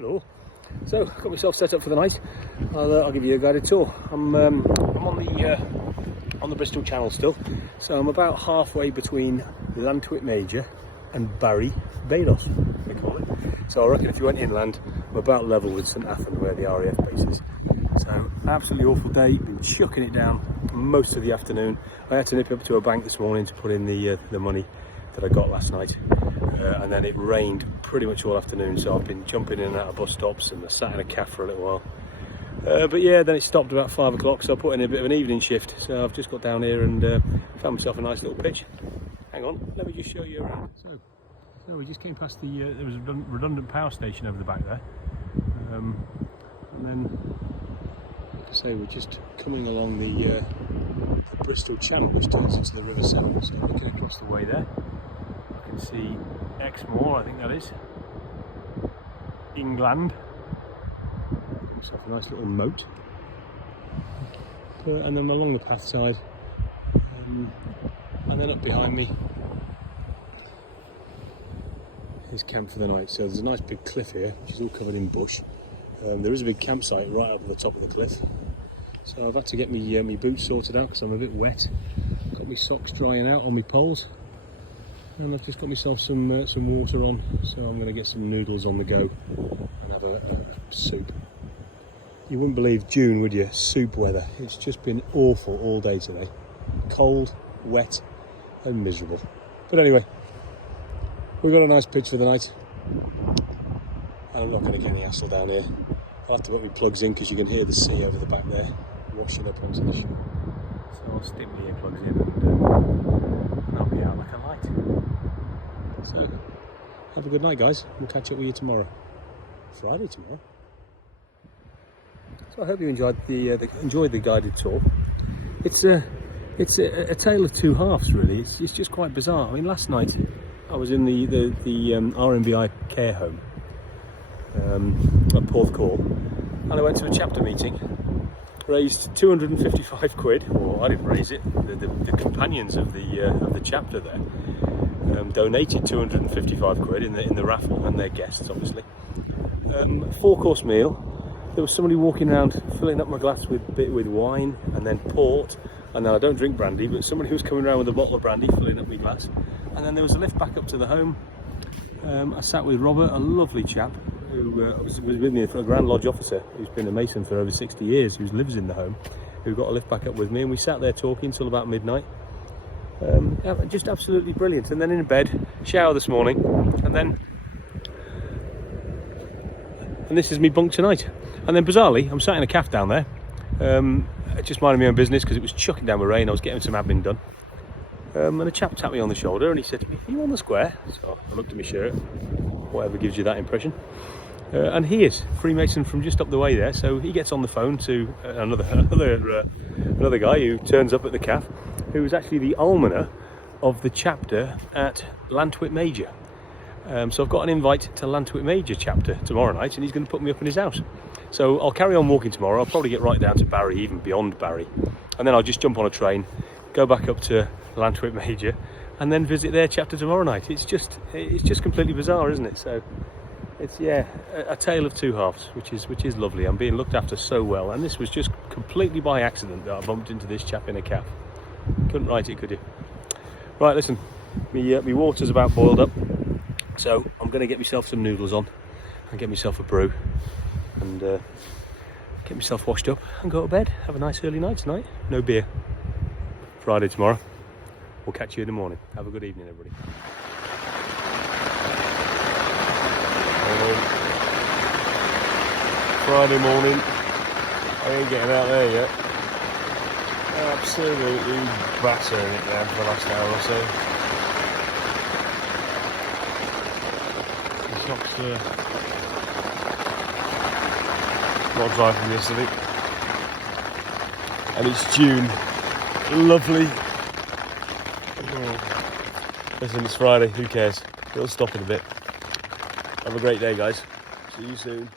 Hello. So, I've got myself set up for the night. I'll give you a guided tour. I'm on the Bristol Channel still, so I'm about halfway between Llantwit Major and Barry Bados, we call it. So I reckon if you went inland, I'm about level with St Athan, where the RAF base is. So, absolutely awful day. Been chucking it down most of the afternoon. I had to nip up to a bank this morning to put in the money that I got last night. And then it rained pretty much all afternoon, so I've been jumping in and out of bus stops and I sat in a cafe for a little while. But yeah, then it stopped about 5 o'clock, so I put in a bit of an evening shift. So I've just got down here and found myself a nice little pitch. Hang on, let me just show you around. So we just came past there was a redundant power station over the back there. And then, like I say, we're just coming along the Bristol Channel, which turns into the River Severn. So looking across the way there, you can see Exmoor, I think that is, England. Myself a nice little moat, and then along the path side, and then up behind me is camp for the night. So there's a nice big cliff here, which is all covered in bush. There is a big campsite right up at the top of the cliff. So I've had to get my boots sorted out because I'm a bit wet. Got my socks drying out on my poles, and I've just got myself some water on. So I'm going to get some noodles on the go and have a soup. You wouldn't believe June, would you? Soup weather. It's just been awful all day today. Cold, wet, and miserable. But anyway, we've got a nice pitch for the night. And I'm not going to get any hassle down here. I'll have to put my plugs in because you can hear the sea over the back there, washing up onto the shore. So I'll stick my earplugs in and I'll be out like a light. So, have a good night, guys. We'll catch up with you tomorrow. Friday tomorrow. So I hope you enjoyed the guided tour. It's a tale of two halves, really. It's just quite bizarre. I mean, last night I was in the RMBI care home at Porthcawl, and I went to a chapter meeting. Raised 255 quid, or I didn't raise it. The companions of the chapter there donated 255 quid in the raffle, and their guests, obviously. 4-course meal. There was somebody walking around filling up my glass with wine and then port, and then I don't drink brandy, but somebody who was coming around with a bottle of brandy filling up my glass. And then there was a lift back up to the home. I sat with Robert, a lovely chap who was with me, a Grand Lodge officer who's been a mason for over 60 years, who lives in the home, who got a lift back up with me, and we sat there talking till about midnight. Just absolutely brilliant. And then in bed, shower this morning, and this is me bunk tonight. And then bizarrely, I'm sat in a cafe down there, just minding my own business because it was chucking down with rain. I was getting some admin done. And a chap tapped me on the shoulder and he said to me, "Are you on the square?" So I looked at my shirt, whatever gives you that impression. And he is Freemason from just up the way there. So he gets on the phone to another guy who turns up at the cafe, who's actually the almoner of the chapter at Llantwit Major. So I've got an invite to Llantwit Major chapter tomorrow night, and he's going to put me up in his house. So I'll carry on walking tomorrow. I'll probably get right down to Barry, even beyond Barry, and then I'll just jump on a train, go back up to Llantwit Major, and then visit their chapter tomorrow night. It's just completely bizarre, isn't it? So it's a tale of two halves, which is lovely. I'm being looked after so well, and this was just completely by accident that I bumped into this chap in a cafe. Couldn't write it, could you? Right, listen, my water's about boiled up. So I'm going to get myself some noodles on and get myself a brew and get myself washed up and go to bed. Have a nice early night tonight. No beer. Friday tomorrow. We'll catch you in the morning. Have a good evening, everybody. Friday morning. I ain't getting out there yet. Absolutely battering it down for the last hour or so. Socks not dry from yesterday, and it's June. Lovely. Oh. Listen, it's Friday. Who cares? It'll stop in a bit. Have a great day, guys. See you soon.